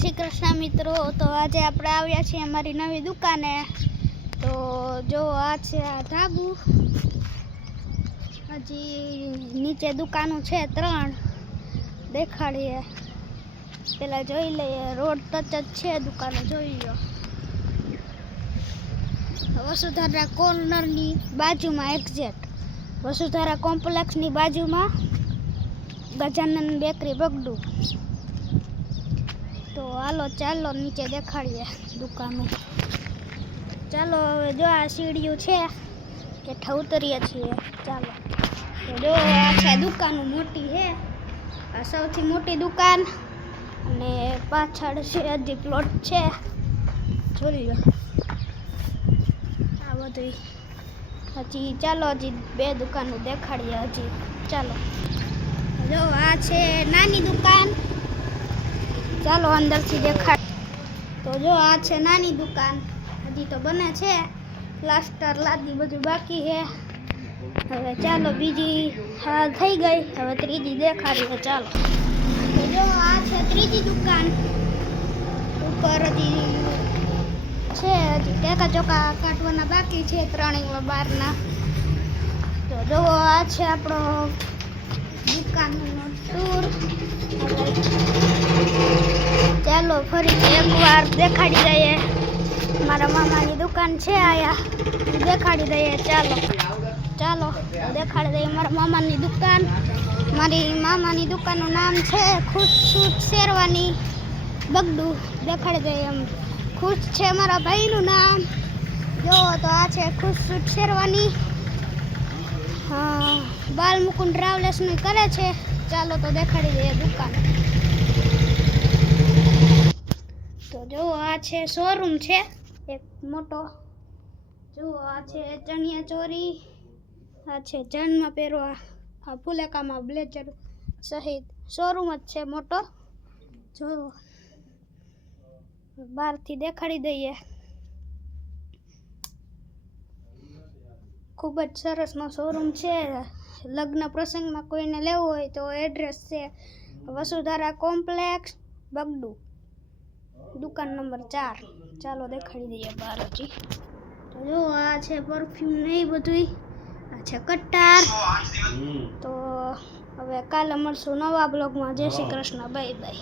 શ્રી કૃષ્ણ મિત્રો। તો આજે આપણે આવ્યા છીએ અમારી નવી દુકાને। તો જો આ છે આ ધાબુ, હજી નીચે દુકાનો છે 3 દેખાડીએ। પેલા જોઈ લઈએ, રોડ ટચ જ છે દુકાનો, જોઈ લો। વસુધારા કોર્નરની બાજુમાં એક્ઝેક્ટ વસુધારા કોમ્પ્લેક્સની બાજુમાં ગજાનન બેકરી બગડું। તો હાલો ચાલો નીચે દેખાડીએ દુકાનો। ચાલો હવે જો આ સીડીઓ છે, હેઠા ઉતરીએ છીએ। ચાલો તો જો આ છે દુકાનો મોટી છે, આ સૌથી મોટી દુકાન, અને પાછળ છે હજી પ્લોટ છે, જોઈ લો। આ બધું હજી ચાલો હજી 2 દુકાનો દેખાડીએ હજી। ચાલો જો આ છે નાની દુકાન, ચાલો અંદરથી દેખાડ। તો જો આ છે નાની દુકાન, હજી તો બને છે, પ્લાસ્ટર લાદી બધું બાકી છે। હવે ચાલો બીજી હા થઈ ગઈ, હવે ત્રીજી દેખાડીએ। ચાલો તો જો આ છે ત્રીજી દુકાન, ઉપર હજી છે, હજી ટેકા ચોકા કાઢવાના બાકી છે 3 બારના। તો જો આ છે આપણો દુકાનનો ટૂર। ચાલો ફરી એકવાર દેખાડી દઈએ, મારા મામાની દુકાન છે આયા, દેખાડી દઈએ। ચાલો દેખાડી દઈએ મારા મામાની દુકાન। મારી મામાની દુકાનનું નામ છે ખુશ સૂટ શેરવાની બગડું, દેખાડી દઈએ એમ। ખુશ છે મારા ભાઈનું નામ, જો તો આ છે ખુશ સૂટ શેરવાની, બાલ મુકુંદ ટ્રાવેલ્સનું કરે છે। ચાલો તો દેખાડી દઈએ દુકાન। તો જો આ છે શોરૂમ છે એક મોટો, જો આ છે ચણિયા ચોરી, આ છે જન્મ પહેરવા, આ ફુલેકામાં બ્લેઝર સહિત શોરૂમ જ છે મોટો, જો બહારથી દેખાડી દઈએ। ખૂબ જ સરસનો શોરૂમ છે, લગ્ન પ્રસંગમાં કોઈને લેવું હોય તો એડ્રેસ છે વસુધારા કોમ્પ્લેક્સ બગડું, દુકાન નંબર 4। ચાલો દેખાડી દઈએ બહાર હજી। તો જો આ છે પરફ્યુમ ને એ બધું, આ છે કટ્ટાર। તો હવે કાલે મળશું નવા બ્લોગમાં। જય શ્રી કૃષ્ણ, બાય બાય।